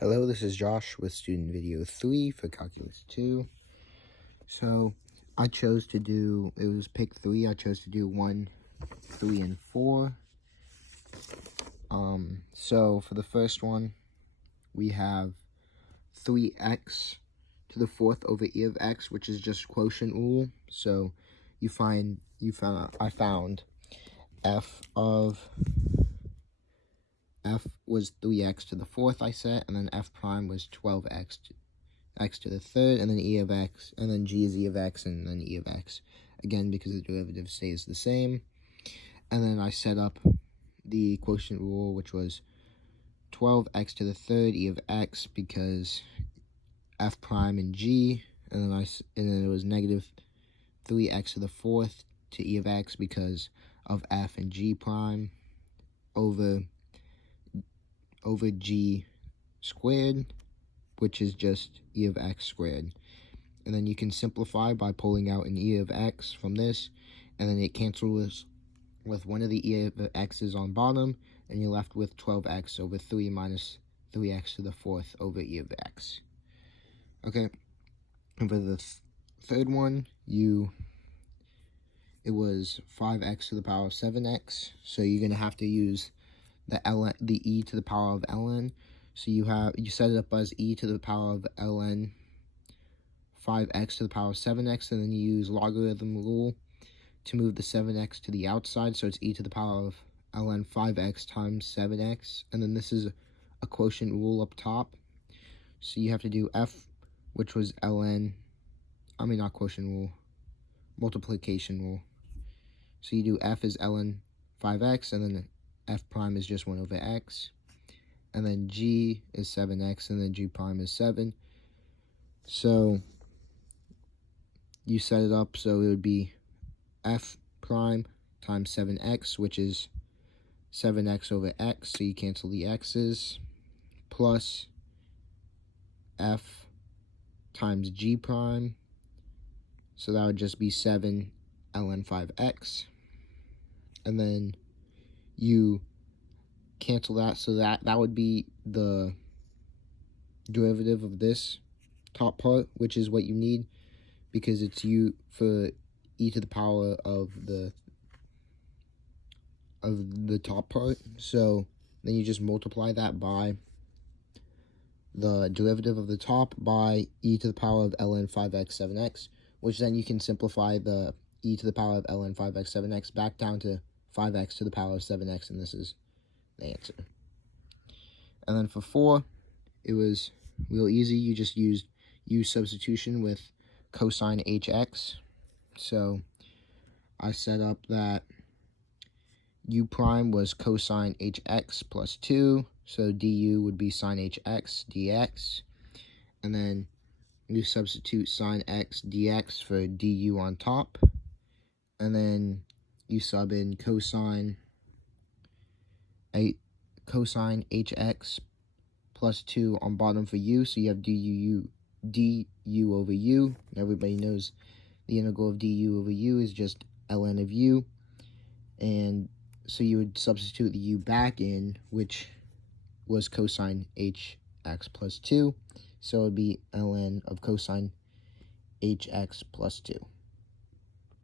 Hello, this is Josh with student video 3 for calculus 2. So I chose to do, it was pick 3, I chose to do 1, 3, and 4. So for the first one, we have 3x to the 4th over e of x, which is just quotient rule. So I found f was 3x to the 4th I set, and then f prime was 12x x to the 3rd, and then e of x, and then g is e of x, and then e of x, again because the derivative stays the same. And then I set up the quotient rule, which was 12x to the 3rd e of x, because f prime and g, and then it was negative 3x to the 4th to e of x because of f and g prime over g squared, which is just e of x squared. And then you can simplify by pulling out an e of x from this, and then it cancels with one of the e of x's on bottom, and you're left with 12x over 3 minus 3x to the 4th over e of x. Okay, and for the third one, it was 5x to the power of 7x, so you're going to have to use the e to the power of ln. So you set it up as e to the power of ln 5x to the power of 7x, and then you use logarithm rule to move the 7x to the outside, so it's e to the power of ln 5x times 7x, and then this is a quotient rule up top. So you have to do f, which was not quotient rule, multiplication rule. So you do f is ln 5x, and then f prime is just 1 over x, and then g is 7x, and then g prime is 7. So you set it up so it would be f prime times 7x, which is 7x over x, so you cancel the x's, plus f times g prime, so that would just be 7 ln 5x, and then you cancel that, so that would be the derivative of this top part, which is what you need because it's for e to the power of the top part. So then you just multiply that by the derivative of the top by e to the power of ln 5x 7x, which then you can simplify the e to the power of ln 5x 7x back down to 5x to the power of 7x, and this is the answer. And then for 4, it was real easy. You just used u substitution with cosine hx. So I set up that u prime was cosine hx plus 2, so du would be sine hx dx, and then you substitute sine x dx for du on top, and then you sub in cosine hx plus 2 on bottom for u, so you have du over u. Everybody knows the integral of du over u is just ln of u, and so you would substitute the u back in, which was cosine hx plus 2, so it would be ln of cosine hx plus 2.